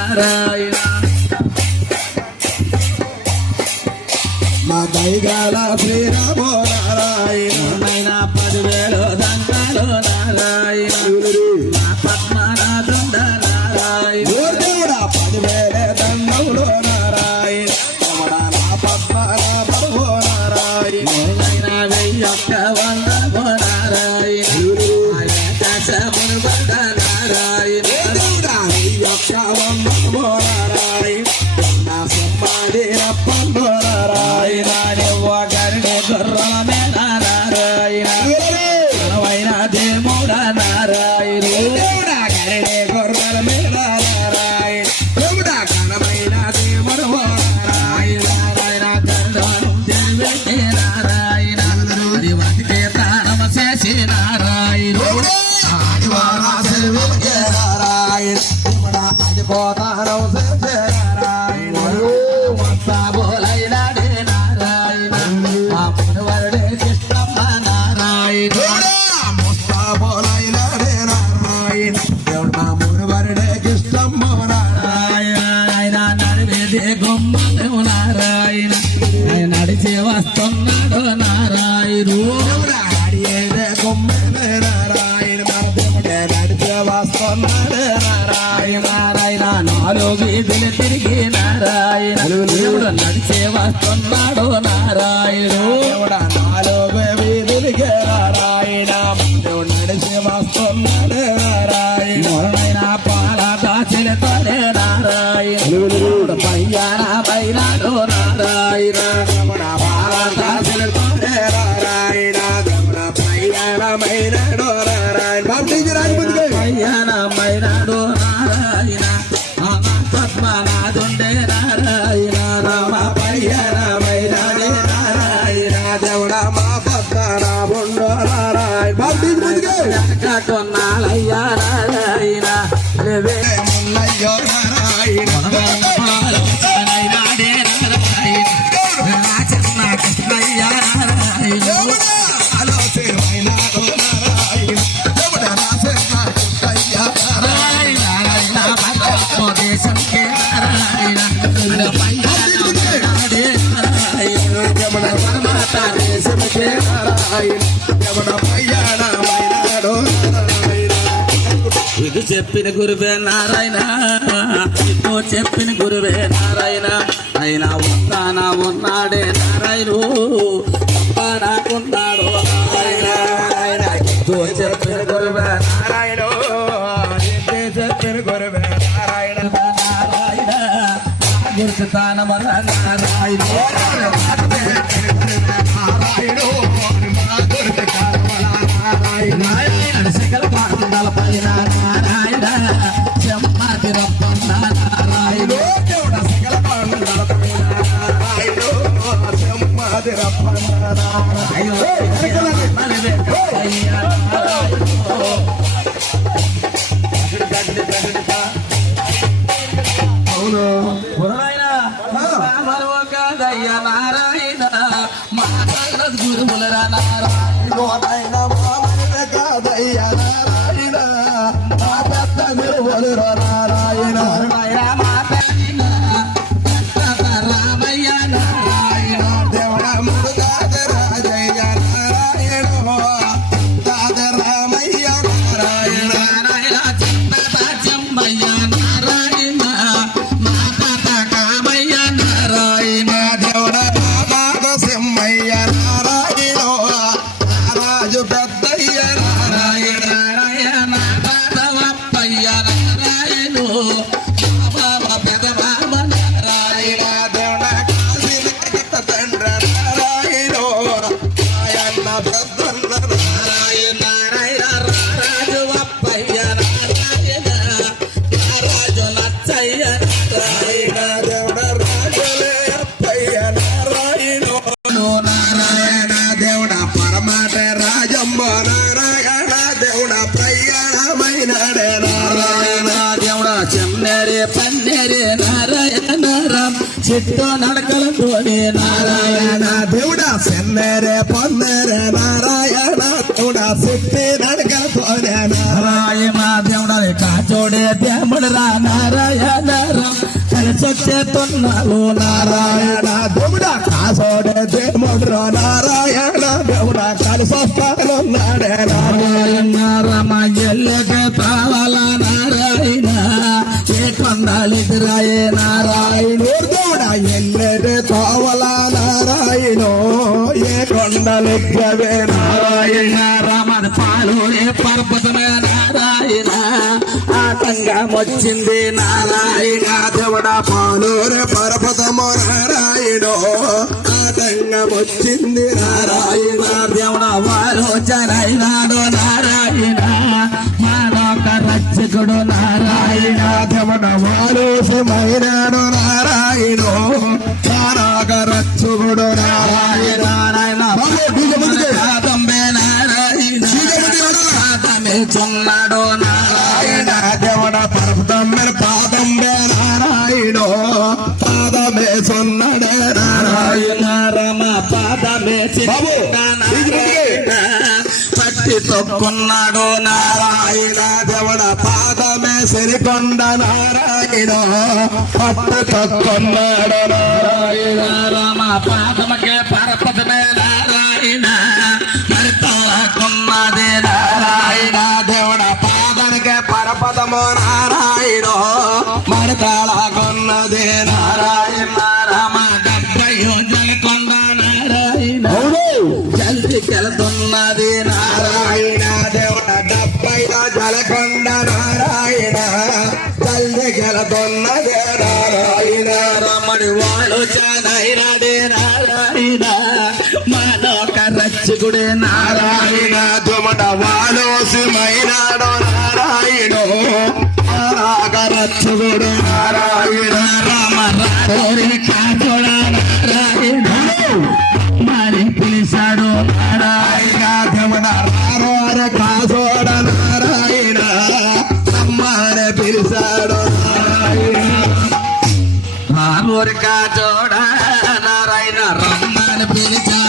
నారాయణ మా దైగాల శ్రీరామో నారాయణ 10,000 దండాలు నారాయణ మా పద్మనాథుండ నారాయణ 10,000 దండములు నారాయణ నా పద్మనాభో నారాయణ 1,000 నారాయణ ఆకాశమును బండ నారాయణ నారాయణ నా సమ్మాడి రప్పండు నారాయణ గరుడే గుర్రమే నారాయణ దేముడ నారాయణ గరుడే గొర్రెల మీద నారాయణ దేవుడా ఘనమైన దేవుడు నారాయణ గరుడను తెలిపెట్టి నారాయణ వాటికే ప్రాణమ చేసి నారాయణ నారాయణ అదిపోతారం నారాయణ బోలైనాడే నారాయణ మా మునివరుడే కృష్ణమ్మ నారాయణ ముస్తాబోలైనాడే నారాయణ దేవుడు మా మునివరుడే కృష్ణమ్మ నారాయణ ఆయన నడివేదే గొమ్మను నారాయణ ఆయన నడిచి వస్తున్నాడు నారాయణ అడియేదే కొమ్మే నారాయణ దేవుడే నడిచే వస్తున్నాడే నారాయణ నారాయణ 4 వీధులు తిరిగి నారాయణ దేవుడు నడిచే వస్తున్నాడు నారాయణ దేవుడా 4 వీధులకే నారాయణ దేవుడు నడిచే వస్తున్నాడే నారాయణ మొరనైన పాల దాచిలతోనే నారాయణ దేవుడు పయ్యాన బైనాడు నారాయణ దేవుడా బాలదాసులతోనే నారాయణ దేవుడా ప్రయాణమైనడు నారాయణ బాప్టిజం రాజమండ్రి పయ్యాన మైనాడు నారాయణ పద్మనాథుండే నారాయణ రామ ప్రయాణమైనడు నారాయణ దేవుడా మా పద్మనాభుండు నారాయణ బాప్టిజం కట్టున్నాలయ్యా నారాయణ మున్నయ్యో నారాయణ నాడే నారాయణ చిన్న కృష్ణయ్య నారాయణ ఆలోచనమైనాడు నారాయణ దేవుడా రాసేయ్యా నారాయణ దేశంకే నారాయణ నాడే నారాయణ పరమాత దేశంకే నారాయణ దేవుడా ప్రయాణమైనాడు నారాయణ ఇది చెప్పిన గురువే నారాయణ ఇదో చెప్పిన గురువే నారాయణ అయినా వస్తానా ఉన్నాడే నారాయణ నాకున్నాడు నారాయణ ఇదో చెప్పిన గురువే నారాయణ చెప్పిన గురువే నారాయణ నారాయణ గురుతానమర నారాయణ సకల పాండాల పైన నారాయణ చెమ్మాది రప్పన్న నారాయణ అవును మరొకదయ్య నారాయణ మాట్లాడ గురువులరా నారాయణ కాదయ్య నారాయణ నా పెద్ద గురువులు నారాయణ రామయ్య నారాయణ దేవుడ మురుగాద రాజయ్య నారాయణ దాద రామయ్య నారాయణ నారాయణ చిన్న చెమ్మయ్య నారాయణ మాత కామయ్య నారాయణ దేవుడ బాబాద సింహయ్య నారాయణ రాజు పెద్దయ్య నారాయణ నారాయణ నాదవప్పయ్య నారాయణ బాబా పెదబాబ నారాయణ దేవుడ కాశీల తండ్ర నారాయణ ఆయన పెద్దన్న నారాయణ నారాయణ రాజు అప్పయ్య నారాయణ రాజు నచ్చయ్య నారాయణ దేవుడ రాజులే అప్పయ్య నారాయణ నారాయణ దేవుడ పరమాట రాజంబ నారాయణ దేవుడ ప్రయాణమైనడే నారాయణ దేవుడా చెన్నరే పన్నెరే నారాయణ రామ్ చిట్టు నడకలతోనే నారాయణ దేవుడ సెన్నరే పొన్నరే నారాయణ దేవుడ సిట్టి నడకలతోనే నారాయణ నారాయణ దేవుడా కాచోడే దేవుడు రా నారాయణ కలిసొచ్చేతున్నావు నారాయణ నారాయణ దేవుడా కాసోడే దేవుడు నారాయణ దేవుడా కలిసొస్తానున్నాడే నారాయణ రమ ఎల్లకే కావాలా నారాయణ ఏ కొండాలిదిరాయే నారాయణ దేవుడా ఎల్లెడే కావల నారాయణ ఏ కొండలెక్కవే నారాయణ రమ పాలూరే పర్వతమే నారాయణ ఆటంగా వచ్చింది నారాయణ దేవుడా పాలూరు పర్వతము నారాయణ ఆటంగం వచ్చింది నారాయణ దేవుడ వారోచనైనాడు నారాయణ మానవ రక్షకుడు నారాయణ దేవుడ వాలోసమైనాడు నారాయణ తారాగ రక్షకుడు నారాయణ నారాయణ పాదంబే నారాయణ పాదమే చున్నాడు నారాయణ దేవుడ పర్వతం పాదం నారాయణ పాదమే సొన్నడే నారాయణ రమ పాదమే బాబు, నారాయణ పట్టి తొక్కున్నాడు నారాయణ దేవుడ పాదమే సిరికొండ నారాయణ పట్టు తక్కున్నాడు నారాయణ రామ పాదమకే పరపదమే నారాయణ మరి తోకున్నది నారాయణ దేవుడ పాదనకే పరపదము నారాయణ మడతాళకున్నది నారాయణ రామ డబ్బయ్యో జలకొండ నారాయణ జల్ది కెలుతున్నది నారాయణ దేవుడ 70 జలకొండ నారాయణ జల్ది గెలుతున్నది నారాయణ రమణి వాడు చానైనాడే నారాయణ మానవ రక్షకుడే నారాయణ దుమట వాలోసిమైనాడు నారాయణ రక్షకుడు నారాయణ రామ రాజోరి కాచోడ నారాయణ మరి పిలిచాడు నారాయణ దుమట రారోర కాసోడ నారాయణ అమ్మని పిలిచాడు నారాయణ రాజోరి కాచోడ నారాయణ రమ్మని పిలిచాడు